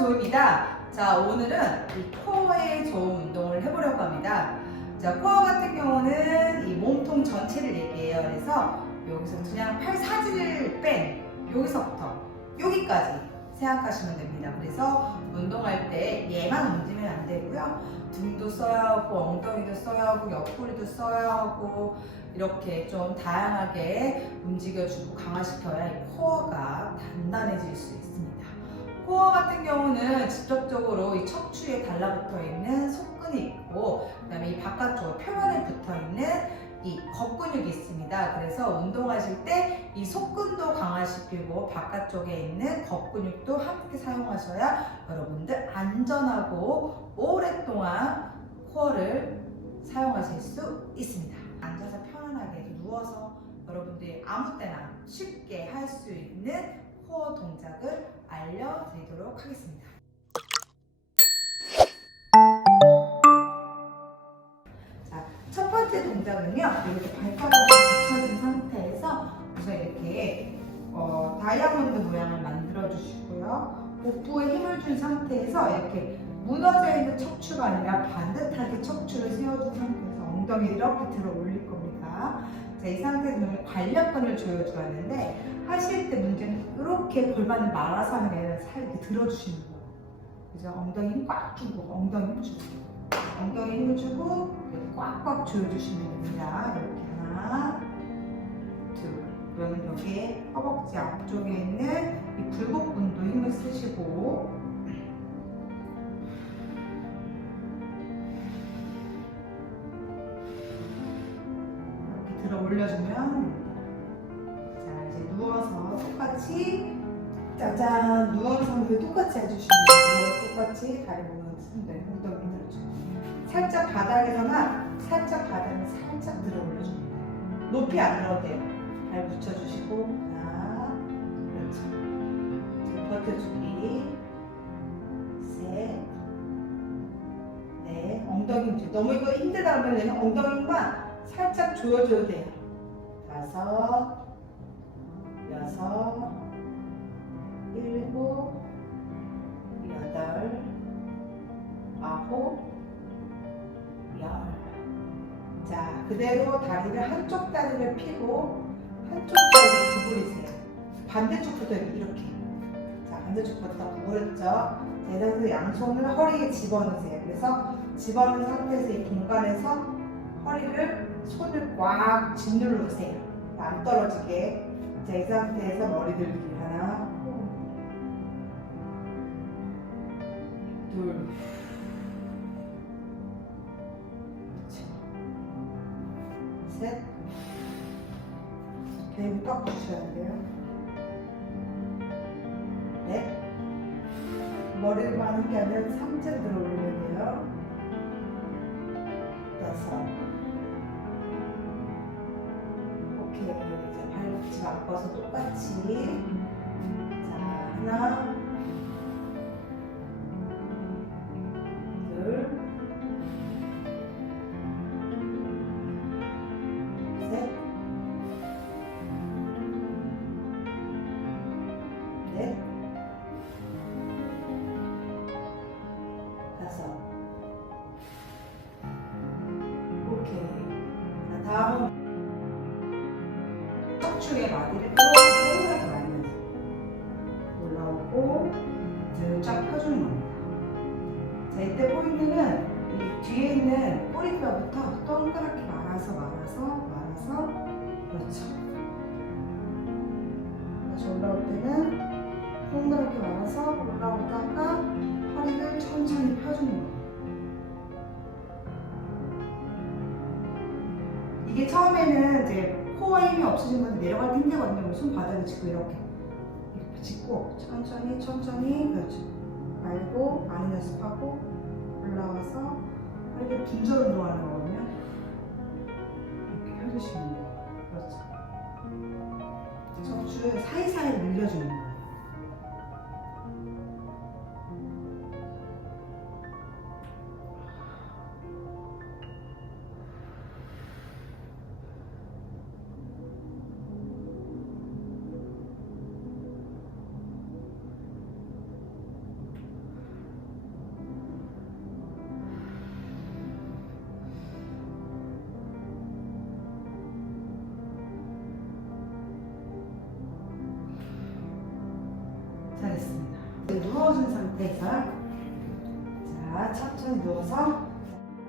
조입니다. 자, 오늘은 이 코어에 좋은 운동을 해보려고 합니다. 자, 코어 같은 경우는 이 몸통 전체를 얘기해요. 그래서 여기서 그냥 팔 사지를 뺀 여기서부터 여기까지 생각하시면 됩니다. 그래서 운동할 때 얘만 움직이면 안 되고요. 등도 써야 하고 엉덩이도 써야 하고 옆구리도 써야 하고 이렇게 좀 다양하게 움직여주고 강화시켜야 이 코어가 단단해질 수 있습니다. 코어 같은 경우는 직접적으로 이 척추에 달라붙어 있는 속근이 있고 그다음에 이 바깥쪽 표면에 붙어 있는 이 겉근육이 있습니다. 그래서 운동하실 때 이 속근도 강화시키고 바깥쪽에 있는 겉근육도 함께 사용하셔야 여러분들 안전하고 오랫동안 코어를 사용하실 수 있습니다. 앉아서 편안하게 누워서 여러분들이 아무 때나 쉽게 할 수 있는 코어 동작을 알려드리도록 하겠습니다. 자, 첫 번째 동작은요. 이렇게 발바닥을 붙여준 상태에서 우선 이렇게 어, 다이아몬드 모양을 만들어 주시고요. 복부에 힘을 준 상태에서 이렇게 무너져 있는 척추가 아니라 반듯하게 척추를 세워준 상태에서 엉덩이를 이렇게 들어 올릴 겁니다. 자, 이 상태에서 관략근을 조여주었는데 하실 때 문제는 이렇게 골반을 말아서 하는 게 아니라 살 이렇게 들어주시는 거예요. 그죠? 엉덩이 힘 꽉 주고 엉덩이 힘 주고 엉덩이 힘을 주고 꽉꽉 조여주시면 됩니다. 이렇게 하나 둘 그러면 여기에 허벅지 앞쪽에 있는 이 굴곡근도 힘을 쓰시고 올려주면 자 이제 누워서 똑같이 짜잔 누운 상태 똑같이 해주시면 돼요. 똑같이 다리 모으는 네, 엉덩이 들어주고. 살짝 바닥에서나 살짝 바닥에 살짝 들어 올려줍니다. 높이 안 들어도 돼요. 발 붙여주시고 하나 그렇죠. 지금 버텨주기. 셋 네, 엉덩이 너무 이거 힘들다 그러면 엉덩이만 살짝 조여줘도 돼요. 다섯, 여섯, 일곱, 여덟, 아홉, 열. 자, 그대로 다리를 한쪽 다리를 펴고 한쪽 다리를 구부리세요. 반대쪽부터 이렇게. 자, 반대쪽부터 구부렸죠? 대상에서 양손을 허리에 집어넣으세요. 그래서 집어넣은 상태에서 이 공간에서 허리를 손을 꽉 짓누르세요. 안 떨어지게. 자, 이 상태에서 머리 들기 하나, 둘. 셋. 배를 꽉 붙여야 돼요. 넷. 머리를 많은 게 아니라 삼자 들어 올려야 돼요. 다섯. 발꿈치 바꿔서 똑같이. 자, 하나. 등을 쫙 펴주는 겁니다. 자, 이때 포인트는 이 뒤에 있는 꼬리뼈부터 동그랗게 말아서 말아서 말아서 그렇죠. 다시 올라올 때는 동그랗게 말아서 올라오다가 허리를 천천히 펴주는 거예요. 이게 처음에는 이제 코어 힘이 없으신 분들 내려갈 때 힘들거든요. 손 바닥에 짚고 이렇게 짚고 천천히 천천히 그렇죠. 말고 많이 연습하고 올라와서 이렇게 분절 운동하는 거거든요. 이렇게 펴주시면 돼요. 그렇죠. 척추 사이사이 늘려주는 거예요. 상태에서 자 천천히 누워서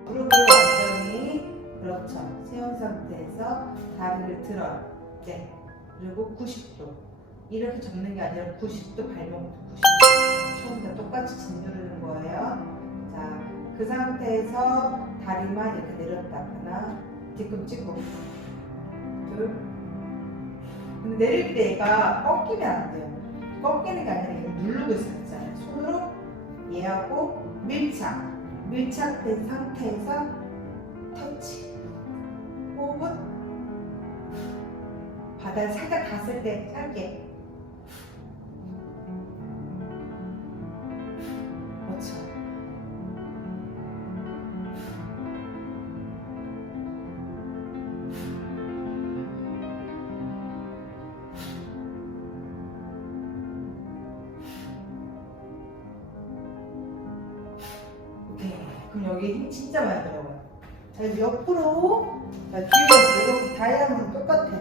무릎을 완전히 그렇죠. 세운 상태에서 다리를 들어요 네. 그리고 90도. 이렇게 접는 게 아니라 90도 발목도 90도. 처음부터 똑같이 짓누르는 거예요. 자 그 상태에서 다리만 이렇게 내렸다 하나 뒤꿈치 고 둘. 근데 내릴 때 얘가 꺾이면 안 돼요. 꺾이는 게 아니라 누르고 있었잖아요 얘하고 밀착 밀착된 상태에서 터치. 호흡은 바다에 살짝 닿았을 때 짧게 그럼 여기 힘 진짜 많이 들어가요. 자 이제 옆으로 자 뒤로 이렇게 다이아몬드 똑같아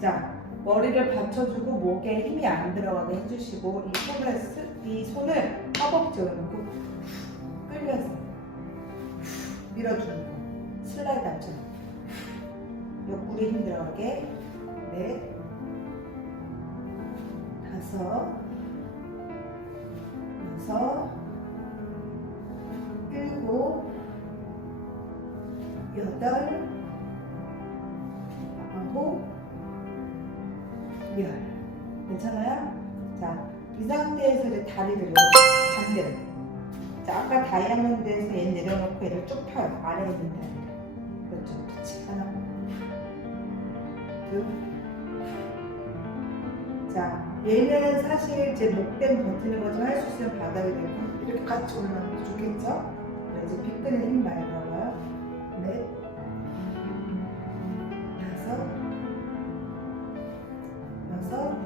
자 머리를 받쳐주고 목에 힘이 안 들어가게 해주시고 이 손을 스- 이 손을 허벅지에 놓고 끌면서 밀어주는 거. 슬라이드 앞처럼. 옆구리 힘 들어가게. 넷 다섯. 여섯 여덟 아홉 열. 괜찮아요? 자, 이 상태에서 이제 다리를 반대로. 자, 아까 다이아몬드에서 얘 내려놓고 얘를 쭉 펴요. 아래에 있는 다리를. 그렇죠. 그렇지 하나 둘 자 얘는 사실 제 목대는 버티는 거지만 할수 있으면 바닥에 대고 이렇게 같이 올라가면 좋겠죠? 그래, 이제 빗근에 힘 많이 들어가요 넷 일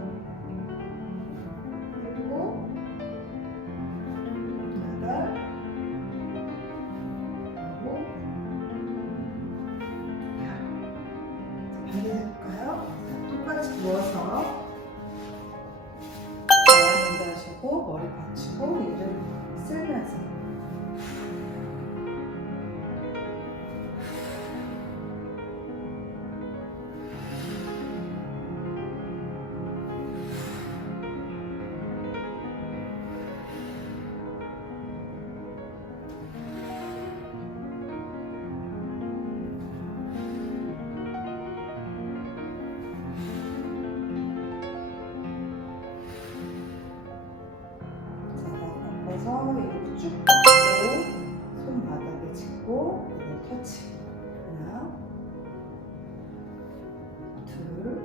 자, 앞에서 이렇게 쭉 뻗고 손바닥에 짚고 이렇게 터치. 하나 둘셋넷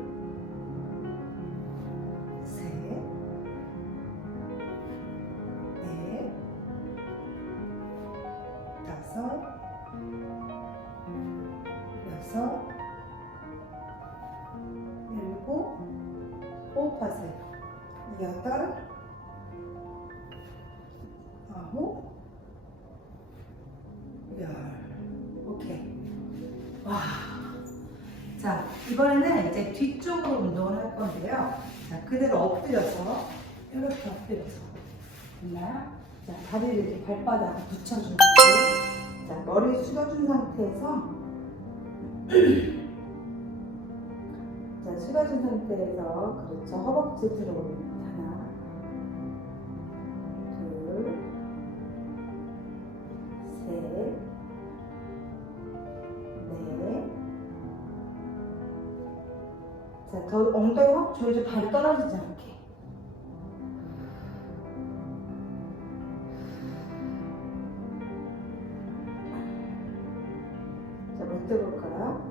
다섯 여섯 일곱 호흡하세요 여덟 운동을 할 건데요. 자, 그대로 엎드려서, 이렇게 엎드려서. 됐나요? 자, 다리를 이렇게 발바닥에 붙여주고, 자, 머리 숙여준 상태에서, 자, 숙여준 상태에서, 그렇죠. 허벅지 들어올립니다. 자, 더 엉덩이 확 조여줘 발이 떨어지지 않게. 자, 못 들어볼까요?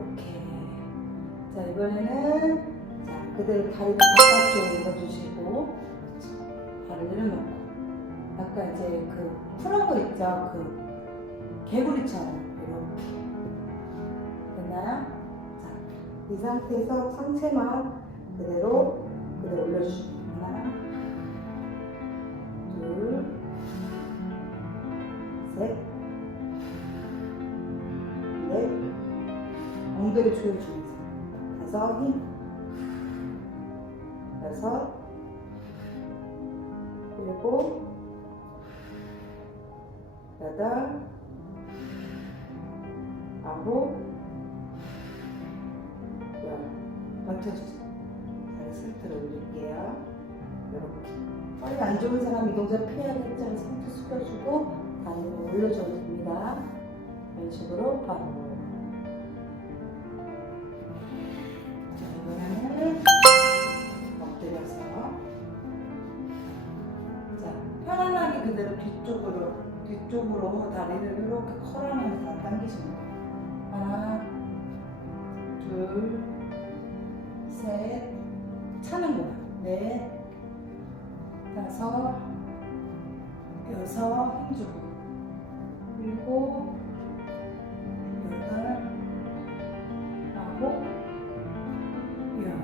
오케이. 자, 이번에는 자, 그대로 다리 바깥쪽으로 밀어주시고. 발을 내려놓고. 아까 이제 그 푸른 거 있죠? 그 개구리처럼 이렇게 됐나요? 자, 이 상태에서 상체만 그대로 그대로 올려주시고 하나, 둘, 셋, 넷, 엉덩이 조여주면서 다섯 힘, 여섯, 일곱, 여덟, 아홉, 다리 상태로 올릴게요. 이렇게. 허리 안 좋은 사람 이 동작 피해야겠죠? 상태 숙여주고 다리를 올려줘도 됩니다. 이런 식으로 바로. 자, 이번에는 엎드려서. 자, 편안하게 그대로 뒤쪽으로, 뒤쪽으로 다리를 이렇게 컬어내면서 당기시면 돼요. 하나, 둘, 셋, 차는 거야. 넷, 다섯, 여섯, 힘주고, 일곱, 여덟, 아홉, 열.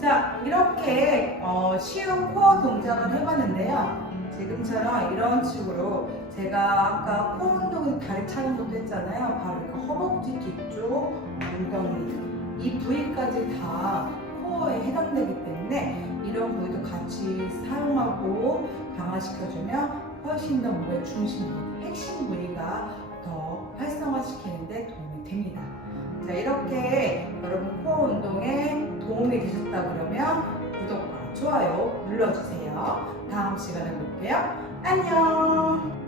자, 이렇게 어, 쉬운 코어 동작을 해봤는데요. 지금처럼 이런 식으로 제가 아까 코 운동, 다리 차 운동도 했잖아요. 바로 그 허벅지 뒤쪽 엉덩이 이 부위까지 다 코어에 해당되기 때문에 이런 부위도 같이 사용하고 강화시켜주면 훨씬 더 몸의 중심 핵심 부위가 더 활성화시키는데 도움이 됩니다. 자, 이렇게 여러분 코어 운동에 도움이 되셨다 그러면 구독과 좋아요 눌러주세요. 다음 시간에 볼게요. 안녕!